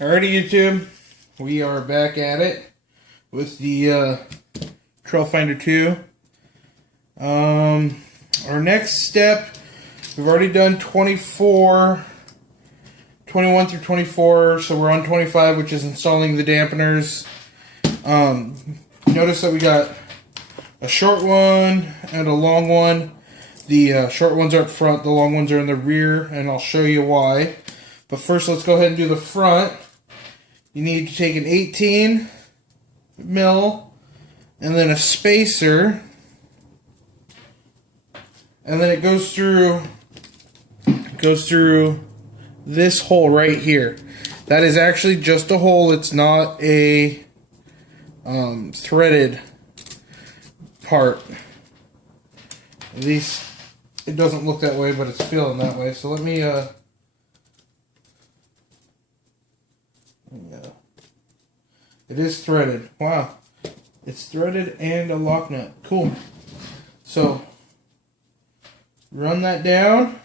Alrighty, YouTube, we are back at it with the Trail Finder 2. Our next step, we've already done 21 through 24, so we're on 25, which is installing the dampeners. Notice that we got a short one and a long one. The short ones are up front, the long ones are in the rear, and I'll show you why. But first, let's go ahead and do the front. You need to take an 18 mil and then a spacer, and then it goes through this hole right here. That is actually just a hole. It's not a threaded part. At least it doesn't look that way, but it's feeling that way. So let me it is threaded. Wow. It's threaded and a lock nut. Cool. So run that down.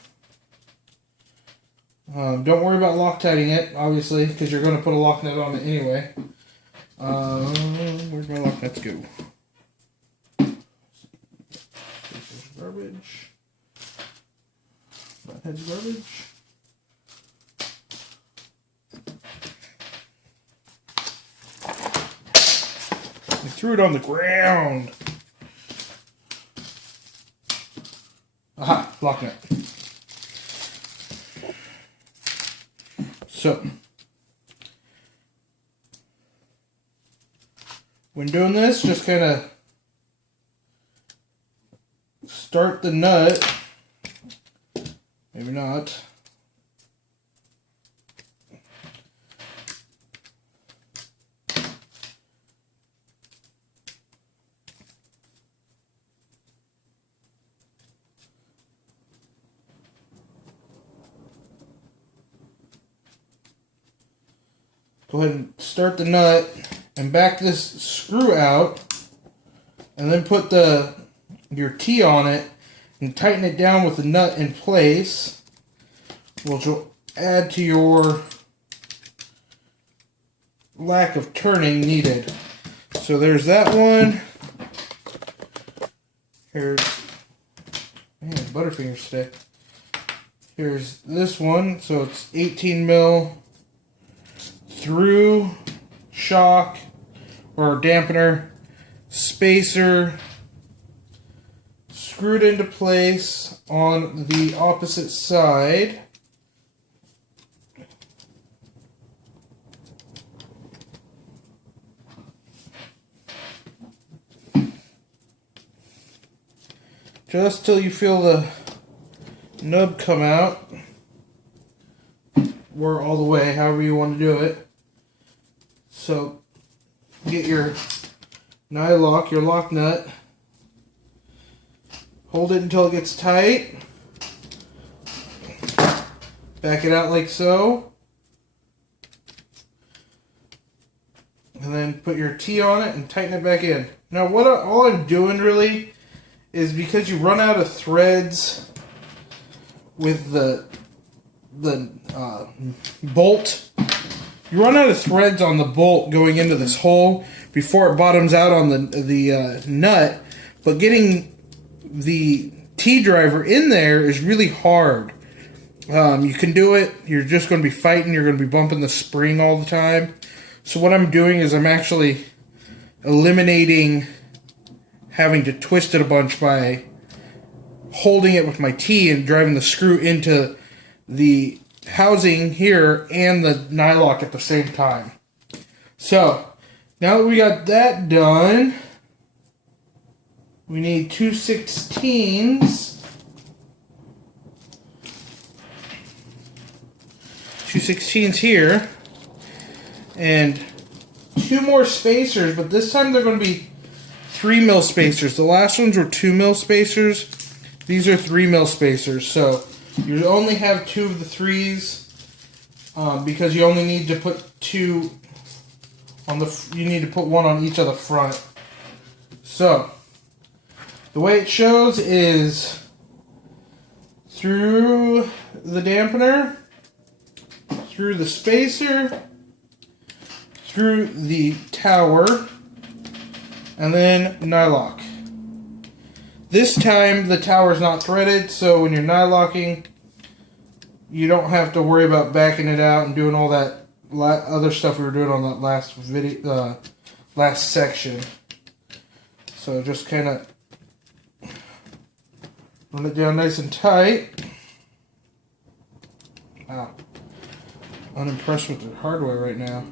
Don't worry about Loctiting it, obviously, because you're going to put a lock nut on it anyway. Where'd my lock nuts go? There's garbage. That head's garbage. I threw it on the ground. Aha, lock nut. So, when doing this, just kind of start the nut. Maybe not. Go ahead and start the nut and back this screw out, and then put your T on it and tighten it down with the nut in place, which will add to your lack of turning needed. So there's that one. Here's, man, Butterfinger stick. Here's this one, so it's 18 mil through shock or dampener, spacer, screwed into place on the opposite side. Just till you feel the nub come out, or all the way, however you want to do it. So, get your nylock, your lock nut, hold it until it gets tight, back it out like so, and then put your T on it and tighten it back in. Now, all I'm doing really is, because you run out of threads with the bolt. You run out of threads on the bolt going into this hole before it bottoms out on the nut, but getting the T-driver in there is really hard. You can do it, you're just going to be fighting, you're going to be bumping the spring all the time. So what I'm doing is I'm actually eliminating having to twist it a bunch by holding it with my T and driving the screw into the housing here and the nylock at the same time. So, now that we got that done, we need 2 16s. 2 16s here. And 2 more spacers, but this time they're going to be 3 mil spacers. The last ones were 2 mil spacers. These are 3 mil spacers. So, you only have 2 of the 3s because you only need to put 2 on the. You need to put 1 on each of the front. So the way it shows is through the dampener, through the spacer, through the tower, and then nylock. This time the tower is not threaded, so when you're nylocking, you don't have to worry about backing it out and doing all that other stuff we were doing on that last video, last section. So just kind of run it down nice and tight. Wow, unimpressed with the hardware right now.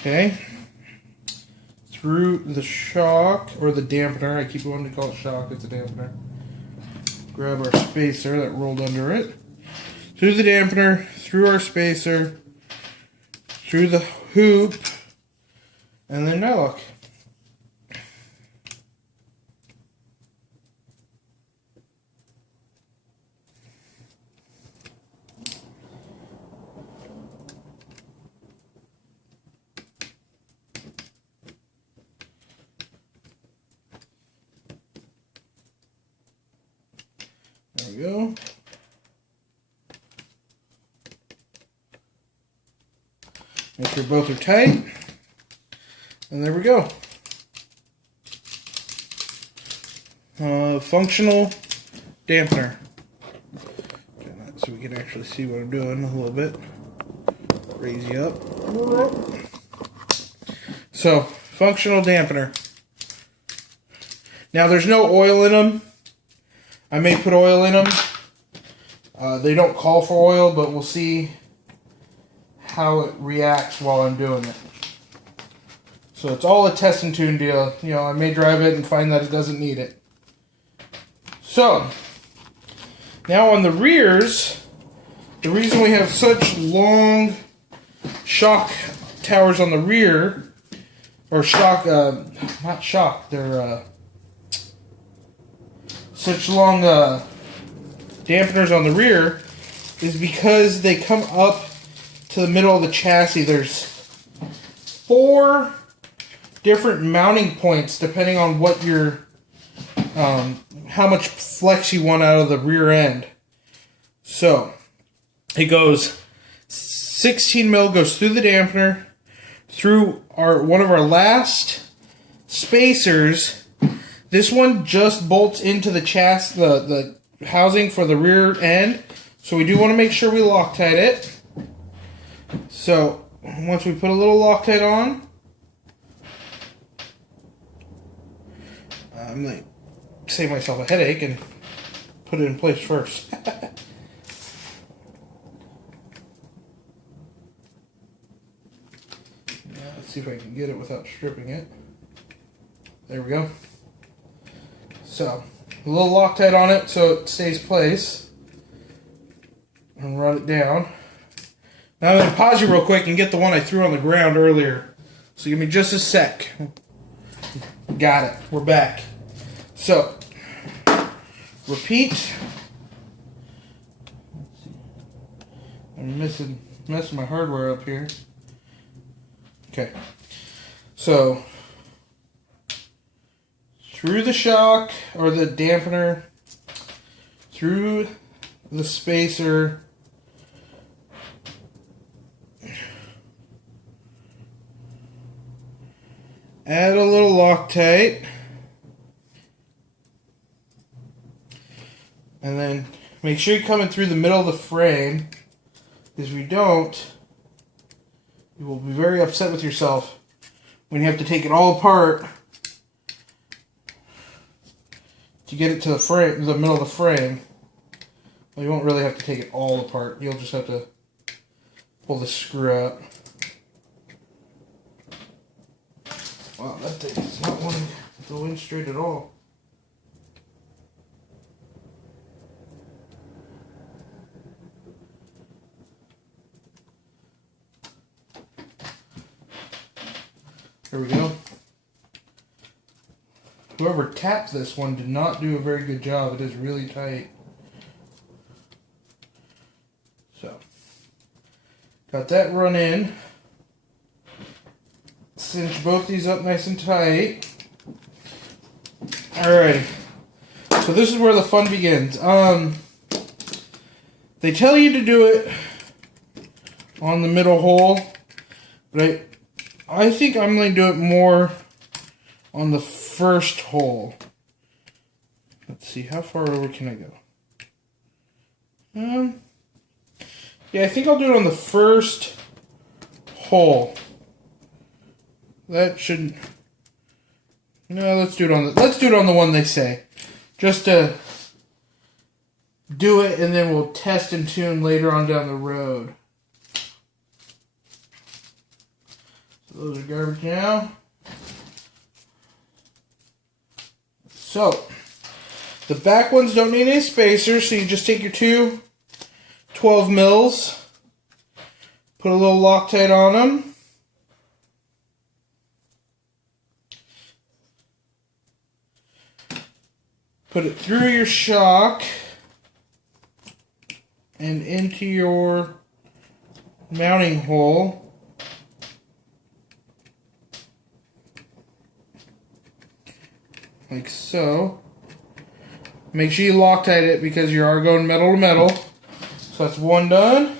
Okay, through the shock, or the dampener. I keep wanting to call it shock, it's a dampener. Grab our spacer that rolled under it. Through the dampener, through our spacer, through the hoop, and then nylock. There we go. Make sure both are tight. And there we go. Functional dampener. So we can actually see what I'm doing a little bit. Raise you up. So, functional dampener. Now there's no oil in them. I may put oil in them. They don't call for oil, but we'll see how it reacts while I'm doing it. So it's all a test and tune deal. You know, I may drive it and find that it doesn't need it. So, now on the rears, the reason we have such long shock towers on the rear, or shock, not shock, they're such long dampeners on the rear, is because they come up to the middle of the chassis. There's 4 different mounting points depending on what your how much flex you want out of the rear end. So it goes 16 mil, goes through the dampener, through one of our last spacers. This one just bolts into the chassis, the housing for the rear end. So we do want to make sure we Loctite it. So once we put a little Loctite on, I'm going to save myself a headache and put it in place first. Let's see if I can get it without stripping it. There we go. So, a little Loctite on it so it stays place. And run it down. Now I'm going to pause you real quick and get the one I threw on the ground earlier. So give me just a sec. Got it. We're back. So, repeat. I'm messing my hardware up here. Okay. So, through the shock, or the dampener, through the spacer, add a little Loctite, and then make sure you're coming through the middle of the frame, because if you don't, you will be very upset with yourself when you have to take it all apart to get it to the frame, the middle of the frame. Well, you won't really have to take it all apart. You'll just have to pull the screw out. Wow, that thing is not wanting to go in straight at all. There we go. Whoever tapped this one did not do a very good job. It is really tight. So, got that run in. Cinch both these up nice and tight. Alrighty. So this is where the fun begins. They tell you to do it on the middle hole, but I think I'm going to do it more on the first hole. Let's see, how far over can I go? Yeah, I think I'll do it on the first hole. That should... No, let's do it on the one they say. Just to do it, and then we'll test and tune later on down the road. So those are garbage now. So, the back ones don't need any spacers, so you just take your two 12 mils, put a little Loctite on them. Put it through your shock and into your mounting hole. Like so. Make sure you Loctite it because you are going metal to metal. So that's one done.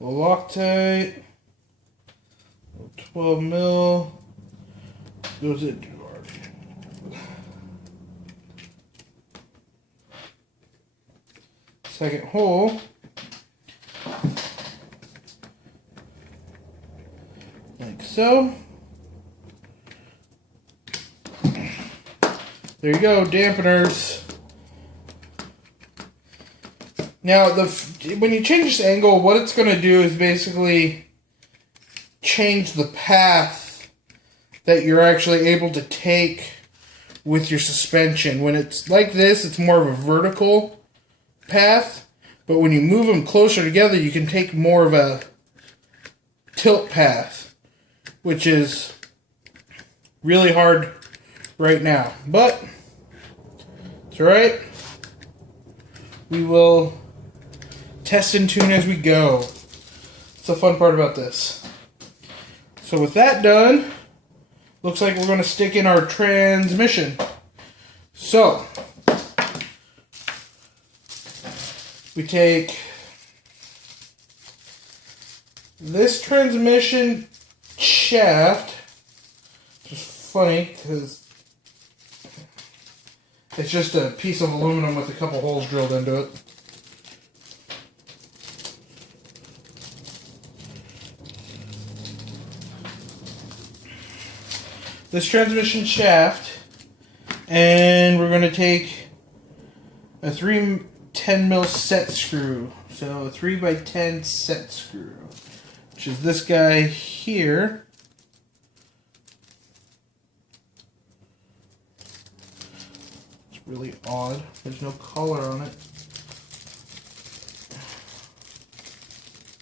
A little Loctite. 12 mil. Goes into our second hole. Like so. There you go, dampeners. Now, when you change this angle, what it's going to do is basically change the path that you're actually able to take with your suspension. When it's like this, it's more of a vertical path, but when you move them closer together, you can take more of a tilt path, which is really hard right now, but it's alright. We will test and tune as we go. It's the fun part about this. So with that done, looks like we're going to stick in our transmission. So we take this transmission shaft, which is funny because it's just a piece of aluminum with a couple holes drilled into it. This transmission shaft, and we're going to take a 310 mil set screw. So a 3x10 set screw, which is this guy here. It's really odd. There's no collar on it.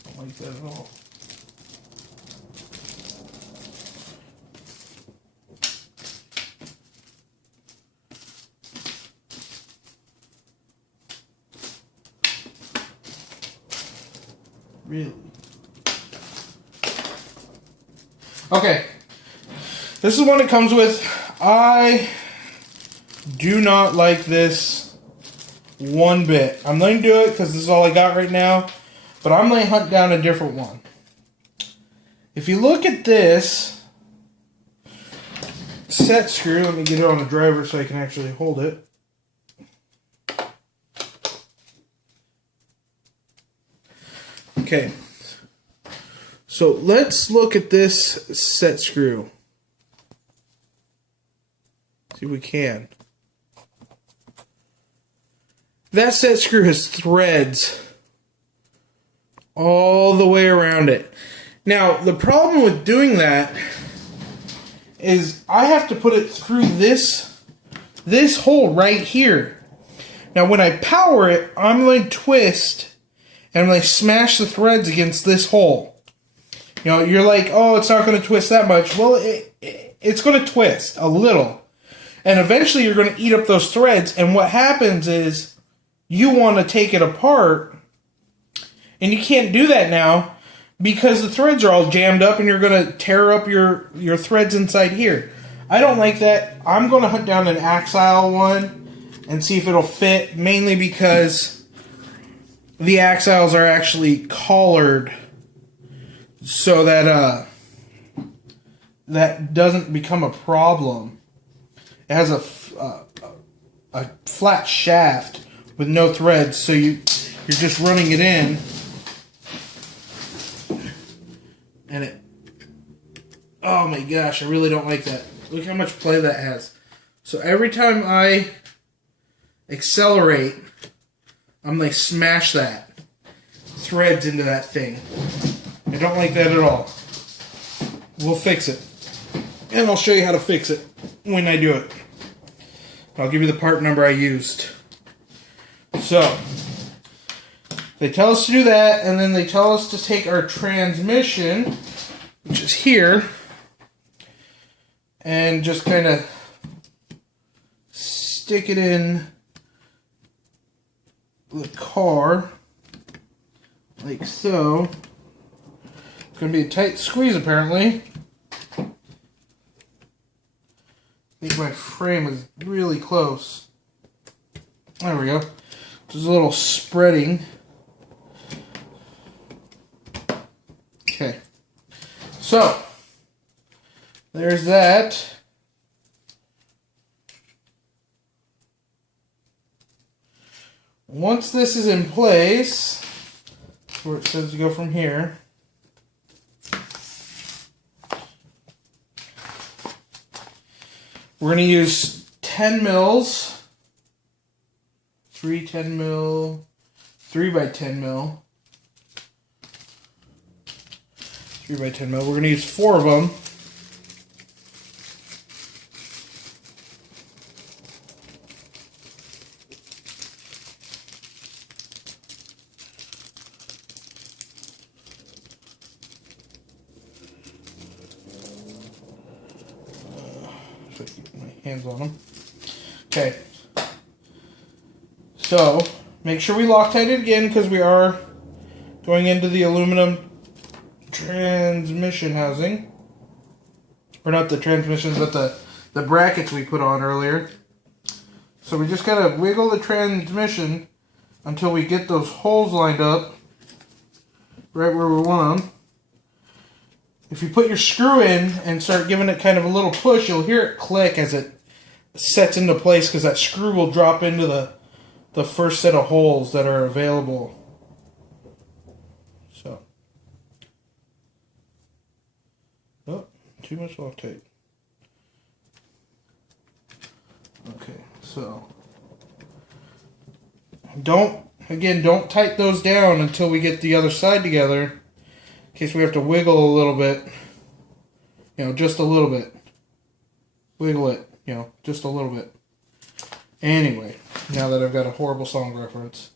Don't like that at all. Really? Okay. This is what it comes with. I do not like this one bit. I'm going to do it because this is all I got right now. But I'm going to hunt down a different one. If you look at this set screw, let me get it on the driver so I can actually hold it. Okay, so let's look at this set screw. See if we can. That set screw has threads all the way around it. Now, the problem with doing that is I have to put it through this hole right here. Now, when I power it, I'm going to twist and I'm going to smash the threads against this hole. You know, you're like, oh, it's not going to twist that much. Well, it's going to twist a little. And eventually you're going to eat up those threads. And what happens is you want to take it apart. And you can't do that now because the threads are all jammed up and you're going to tear up your threads inside here. I don't like that. I'm going to hunt down an axile one and see if it'll fit. Mainly because the axles are actually collared so that that doesn't become a problem. It has a flat shaft with no threads, so you're just running it in, and it. Oh my gosh, I really don't like that. Look how much play that has. So every time I accelerate, I'm like smash that threads into that thing. I don't like that at all. We'll fix it, and I'll show you how to fix it when I do it. I'll give you the part number I used. So, they tell us to do that, and then they tell us to take our transmission, which is here, and just kind of stick it in the car, like so. It's going to be a tight squeeze, apparently. I think my frame is really close. There we go. Just a little spreading. Okay. So, there's that. Once this is in place, where it says to go from here, we're going to use 10 mils, 3 10 mil, 3 by 10 mil, 3 by 10 mil. We're going to use 4 of them. Hands on them. Okay. So, make sure we Loctite it again because we are going into the aluminum transmission housing. Or not the transmissions, but the brackets we put on earlier. So we just gotta wiggle the transmission until we get those holes lined up right where we want them. If you put your screw in and start giving it kind of a little push, you'll hear it click as it sets into place because that screw will drop into the first set of holes that are available. So. Oh, too much Loctite. Okay, so. Don't tighten those down until we get the other side together. In case we have to wiggle a little bit, just a little bit. Wiggle it, just a little bit. Anyway, now that I've got a horrible song reference.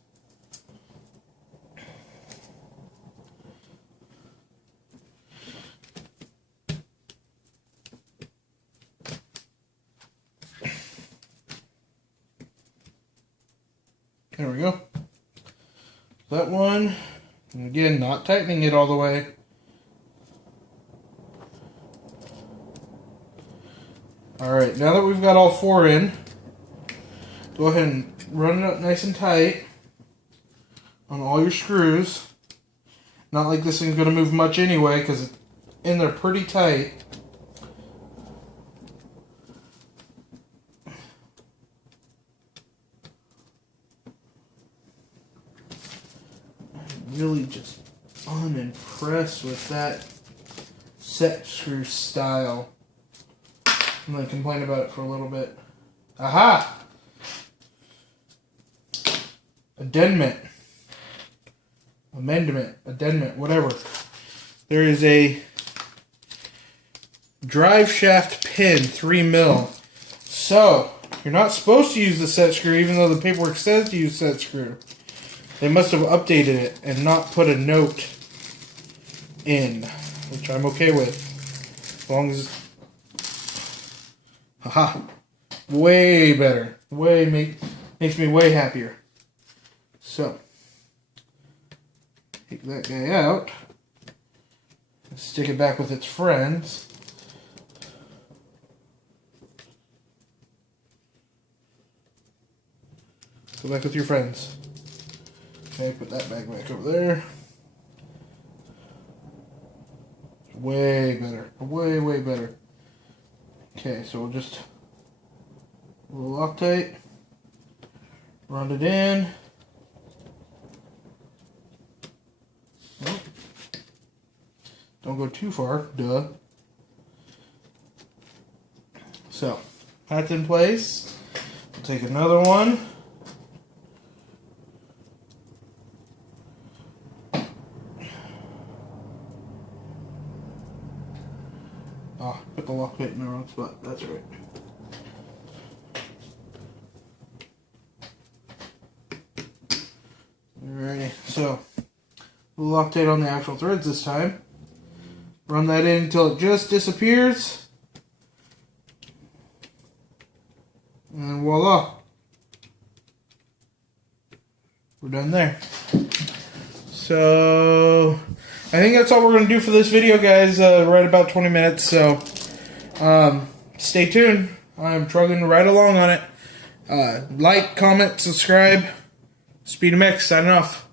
There we go. That one. And again, not tightening it all the way. Alright, now that we've got all 4 in, go ahead and run it up nice and tight on all your screws. Not like this thing's going to move much anyway because it's in there pretty tight. Really just unimpressed with that set screw style. I'm going to complain about it for a little bit. Aha! Addendum, whatever. There is a drive shaft pin, 3 mil. So, you're not supposed to use the set screw even though the paperwork says to use set screw. They must have updated it and not put a note in, which I'm okay with. As long as... Haha. Way better. Makes me way happier. So, take that guy out. Stick it back with its friends. Go back with your friends. Okay, put that bag back over there. Way better. Way, way better. Okay, so we'll just a little Loctite. Run it in. Oh. Don't go too far, duh. So, that's in place. We'll take another one. Oh, put the Loctite in the wrong spot. That's right. Alrighty, so we'll Loctite on the actual threads this time. Run that in until it just disappears. And voila. We're done there. So I think that's all we're going to do for this video, guys. Right about 20 minutes, so stay tuned. I'm trugging right along on it. Like, comment, subscribe. Speed of Mix, signing off.